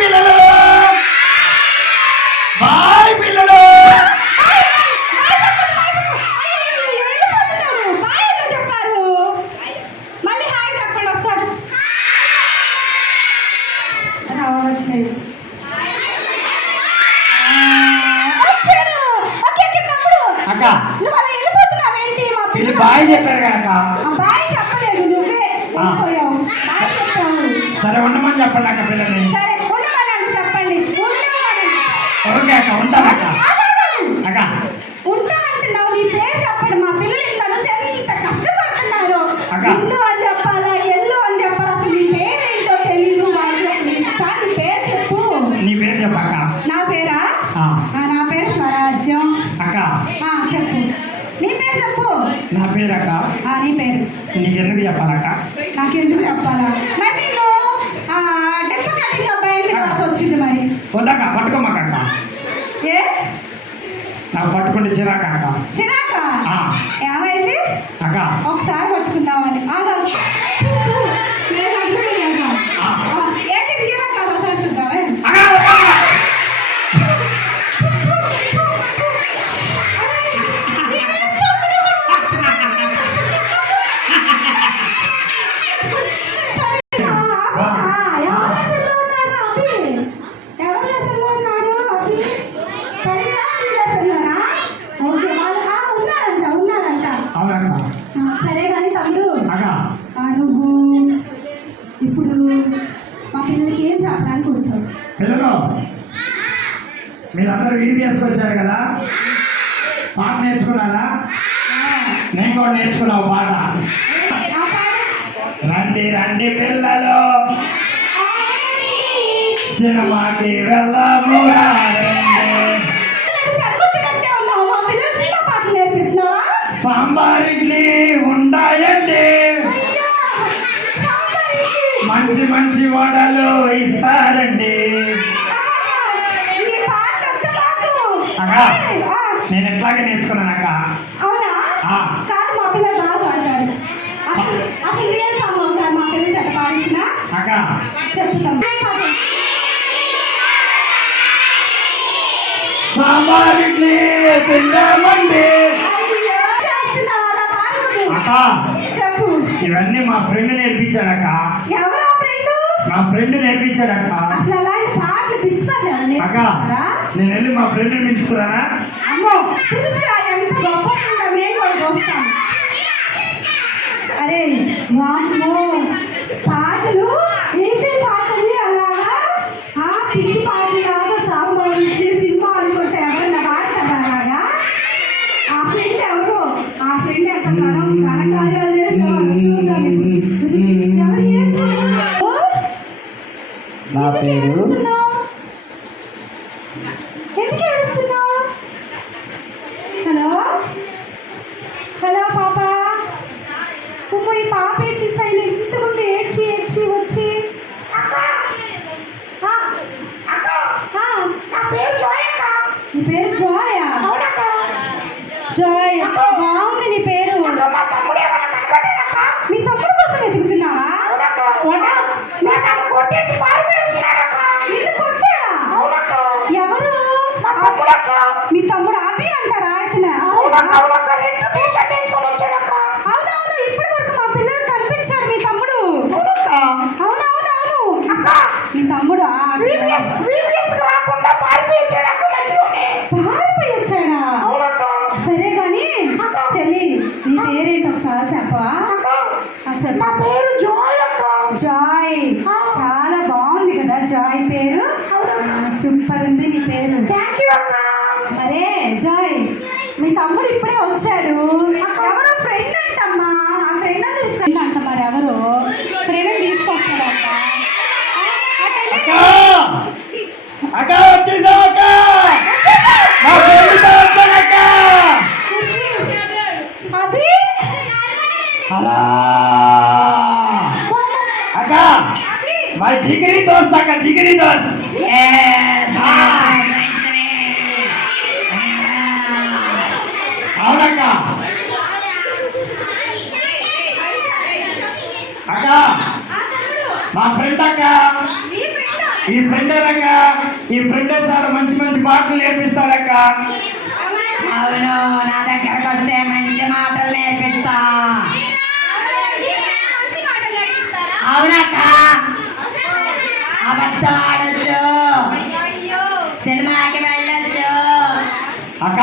పిల్లలు బాయ్ పిల్లలు. అక్క నువ్వు అలా వెళ్ళిపోతున్నావేంటి? మా పిల్లి బాయ్ చెప్పారు కనుక బాయ్ చెప్పలేదు, నువ్వే వెళ్ళిపోయావు. బాయ్ చెప్పావు. సరే ఉండమని చెప్పండి అక్క పిల్లని. సరే ఉండమని చెప్పండి. ఓకే అక్క ఉంటాను అక్క. అక్క ఉంటా అంటున్నావు, నీ పేరు చెప్పండి. మా పిల్లలు ఇంత కష్టపడుతున్నారు. ఉండు అని చెప్పాలా, ఎల్లు అని చెప్పాలా, అసలు నీ పేరేంటో తెలీదు. సార్ నీ పేరు చెప్పు. నీ పేరు చెప్పక్క. నా పేరా? నా పేరు స్వరాజ్యం. అక్క చెప్పు, నీ పేరు చెప్పు. నా పేరు అక్క. నీ పేరు నీకెందుకు చెప్పాలక్క? నాకెందుకు చెప్పాలా? మరి నేను డెప్ప కటింగ్ అబ్బాయి వచ్చింది. మరి వద్దక్క పట్టుకోమాకక్క. ఏ నాకు పట్టుకుంటే చిరాక అక్క. చిరాక ఏమైంది అక్క? ఒకసారి పట్టుకుందామని. ఒకసారి చూద్దామే. సరే కానీ తమ్ముడు, నువ్వు ఇప్పుడు మా పిల్లలకి ఏం చెప్పడానికి వచ్చావు? పిల్లలు మీరందరూ VBS వచ్చారు కదా, పాట నేర్చుకున్నారా? నేను కూడా నేర్చుకున్నావు పాట. రండి రండి పిల్లలు సినిమాకి వెళ్ళము. సాంబార్ ఇడ్లీ ఉంటాయండి, మంచి మంచి వడలు ఇస్తారండి. నేను ఎట్లాగే నేర్చుకున్నాను అక్క. అవునా? కాదు, మా పిల్లలు బాగా పాడతారు. అసలు ఏ సాంగ్ ఒకసారి మా పిల్లలు చెప్ప పాడించిన అక్క చెప్తాం. సాంబార్ ఇడ్లీ తింటామండి. అక్క చెప్పు. ఇవన్నీ మా ఫ్రెండ్ నేర్పించాడక్క. ఎవరా ఫ్రెండ్? మా ఫ్రెండ్ నేర్పించాడక్క. అసలు అలాంటి పాటలు పిలుచుకోవాలి అక్క. నేను వెళ్ళి మా ఫ్రెండ్ పిలుచుకురానా? అమ్మో పిలుచురా, ఎంత గొప్ప మేము కూడా చూస్తాం. అరే వామ్మో, పాటలు వేసే పాటలు అలాగా పిచ్చి పాటలు లాగా సాంబార్ ఇడ్లీ సినిమా అనుకుంటే ఎవరన్నా పాడతారా అలాగా? ఆ ఫ్రెండ్ ఎవరు? ఆ ఫ్రెండ్ ఎంత ఘనకార్యాలు చేసేవాడు చూద్దాం. ఎవరు ఏడ్చారు? నా పేరు ఎందుకు ఏడుస్తున్నావు? హలో హలో పాప, ఈ పాప ఏంటి సైలెంట్ ముందు ఏడ్చి ఏడ్చి వచ్చి? నీ పేరు జాయా? జాయ్ బాగుంది నీ పేరు. మీ తమ్ముడు కోసం వెతుకుతున్నావా? నిన్ను కొట్టాడా? ఎవరు? మీ తమ్ముడు ఆపి అంటారా? అవునవును, ఇప్పటి వరకు మా పిల్లలకు కనిపించాడు మీ తమ్ముడు. అవునవునవును, మీ తమ్ముడు పారిపోయి వచ్చాడా? సరే గాని చెల్లి, నీ పేరేంటి ఒకసారి చెప్పవా? చెప్పు. నా పేరు జాయ్ అక్క. జాయ్, చాలా బాగుంది కదా జాయ్ పేరు. సూపర్ ఉంది నీ పేరు. థ్యాంక్ యూ అక్క. మరే జాయ్, మీ తమ్ముడు ఇప్పుడే వచ్చాడు. ఎవరో ఫ్రెండ్ అంటమ్మా. ఆ ఫ్రెండ్ ఫ్రెండ్ అంట. మరి ఎవరు ఫ్రెండ్ తీసుకొస్తాడంట. అక్క వచ్చేసావక్క. అభి అలా అక్క, మా జిగిరి దోస్త్ అక్క, జిగిరి దోస్త్. అవునక్క. అక్క మా ఫ్రెండ్ అక్క. ఈ ఫ్రెండేనక్క, ఈ ఫ్రెండే చాలా మంచి మంచి మాటలు నేర్పిస్తాడక్క. అవును, నా దగ్గరకు వస్తే మంచి మాటలు నేర్పిస్తా. మంచి మాటలు నేర్పిస్తారా? అవునక్క, అబద్ధం ఆడొచ్చు, అయ్యో సినిమాకి వెళ్ళొచ్చు. అక్క